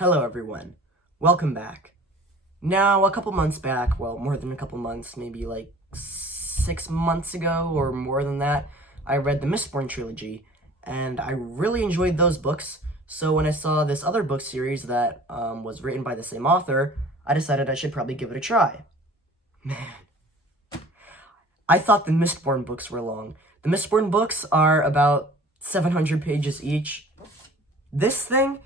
Hello everyone, welcome back. Now, a couple months back, well, more than a couple months, maybe like 6 months ago or more than that, I read the Mistborn trilogy, and I really enjoyed those books. So when I saw this other book series that was written by the same author, I decided I should probably give it a try. Man, I thought the Mistborn books were long. The Mistborn books are about 700 pages each. This thing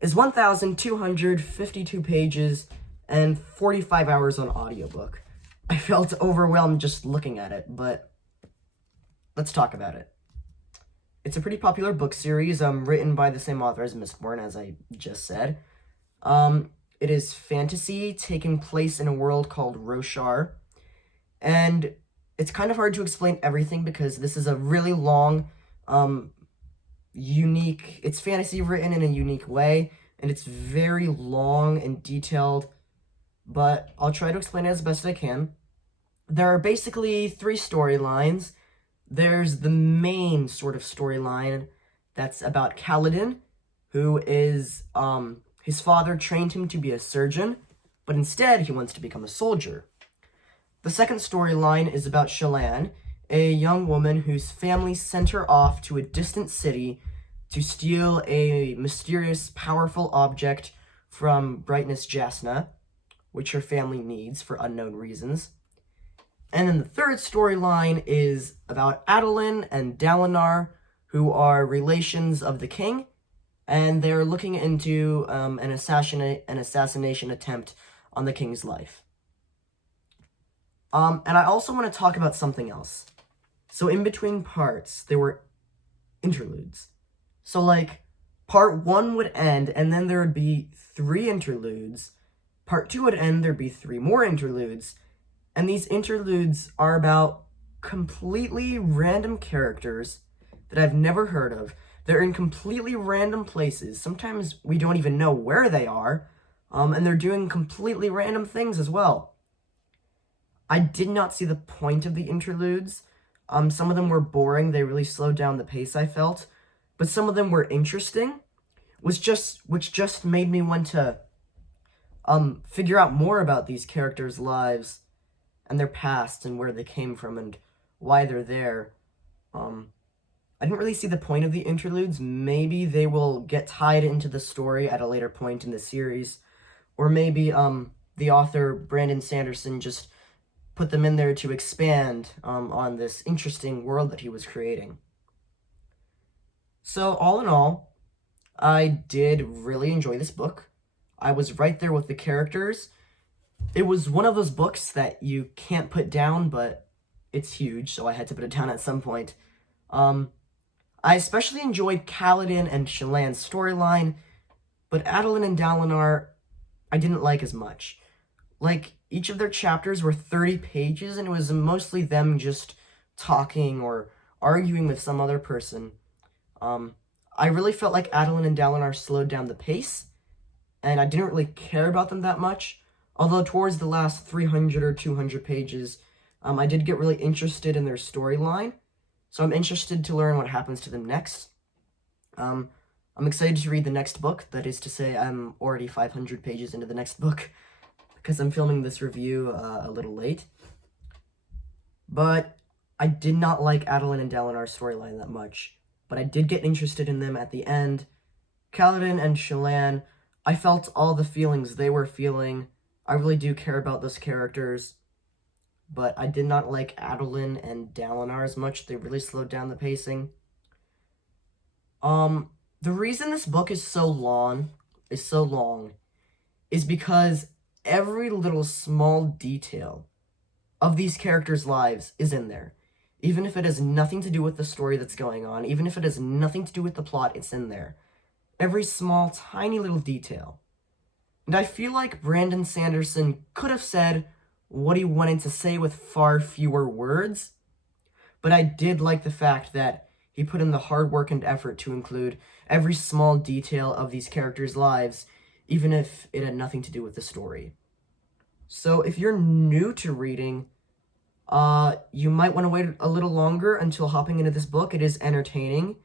is 1,252 pages and 45 hours on audiobook. I felt overwhelmed just looking at it, but let's talk about it. It's a pretty popular book series, written by the same author as Mistborn, as I just said. It is fantasy taking place in a world called Roshar, and it's kind of hard to explain everything because this is a really long, it's fantasy written in a unique way, and it's very long and detailed, but I'll try to explain it as best I can. There are basically three storylines. There's the main sort of storyline that's about Kaladin, who is, his father trained him to be a surgeon, but instead he wants to become a soldier. The second storyline is about Shallan, a young woman whose family sent her off to a distant city to steal a mysterious, powerful object from Brightness Jasna, which her family needs for unknown reasons. And then the third storyline is about Adolin and Dalinar, who are relations of the king, and they're looking into an assassination attempt on the king's life. And I also want to talk about something else. So in between parts, there were interludes. So, like, part 1 would end, and then there would be 3 interludes. Part 2 would end, there'd be 3 more interludes. And these interludes are about completely random characters that I've never heard of. They're in completely random places. Sometimes we don't even know where they are. And they're doing completely random things as well. I did not see the point of the interludes. Some of them were boring. They really slowed down the pace, I felt. But some of them were interesting, which just made me want to figure out more about these characters' lives and their past and where they came from and why they're there. I didn't really see the point of the interludes. Maybe they will get tied into the story at a later point in the series, or maybe the author Brandon Sanderson just put them in there to expand on this interesting world that he was creating. So, all in all, I did really enjoy this book. I was right there with the characters. It was one of those books that you can't put down, but it's huge, so I had to put it down at some point. I especially enjoyed Kaladin and Shallan's storyline, but Adolin and Dalinar, I didn't like as much. Like, each of their chapters were 30 pages, and it was mostly them just talking or arguing with some other person. I really felt like Adolin and Dalinar slowed down the pace, and I didn't really care about them that much, although towards the last 300 or 200 pages, I did get really interested in their storyline, so I'm interested to learn what happens to them next. I'm excited to read the next book, that is to say, I'm already 500 pages into the next book, because I'm filming this review a little late. But I did not like Adolin and Dalinar's storyline that much, but I did get interested in them at the end. Kaladin and Shallan, I felt all the feelings they were feeling. I really do care about those characters, but I did not like Adolin and Dalinar as much. They really slowed down the pacing. The reason this book is so long is because every little small detail of these characters' lives is in there. Even if it has nothing to do with the story that's going on, even if it has nothing to do with the plot, it's in there. Every small, tiny little detail. And I feel like Brandon Sanderson could have said what he wanted to say with far fewer words, but I did like the fact that he put in the hard work and effort to include every small detail of these characters' lives, even if it had nothing to do with the story. So if you're new to reading, you might want to wait a little longer until hopping into this book. It is entertaining.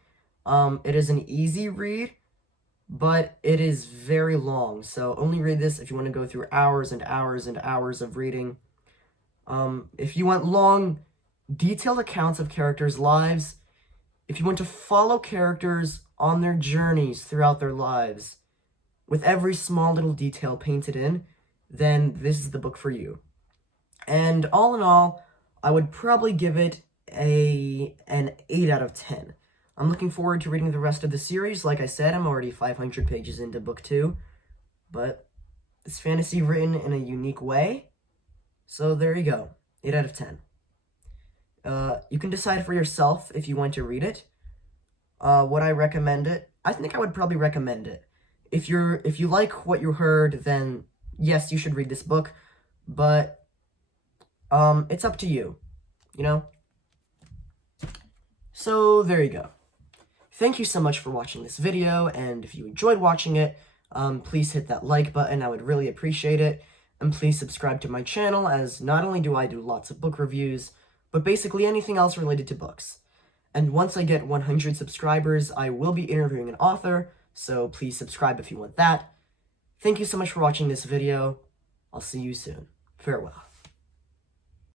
It is an easy read. but it is very long, so only read this if you want to go through hours and hours and hours of reading. If you want long, detailed accounts of characters' lives, if you want to follow characters on their journeys throughout their lives, with every small little detail painted in, then this is the book for you. And all in all, I would probably give it an 8 out of 10. I'm looking forward to reading the rest of the series. Like I said, I'm already 500 pages into book 2, but it's fantasy written in a unique way. So there you go, 8 out of 10. You can decide for yourself if you want to read it. Would I recommend it? I think I would probably recommend it. If you like what you heard, then yes, you should read this book, but it's up to you, you know? So there you go. Thank you so much for watching this video, and if you enjoyed watching it, please hit that like button. I would really appreciate it. And please subscribe to my channel, as not only do I do lots of book reviews, but basically anything else related to books. And once I get 100 subscribers, I will be interviewing an author, so please subscribe if you want that. Thank you so much for watching this video. I'll see you soon. Farewell.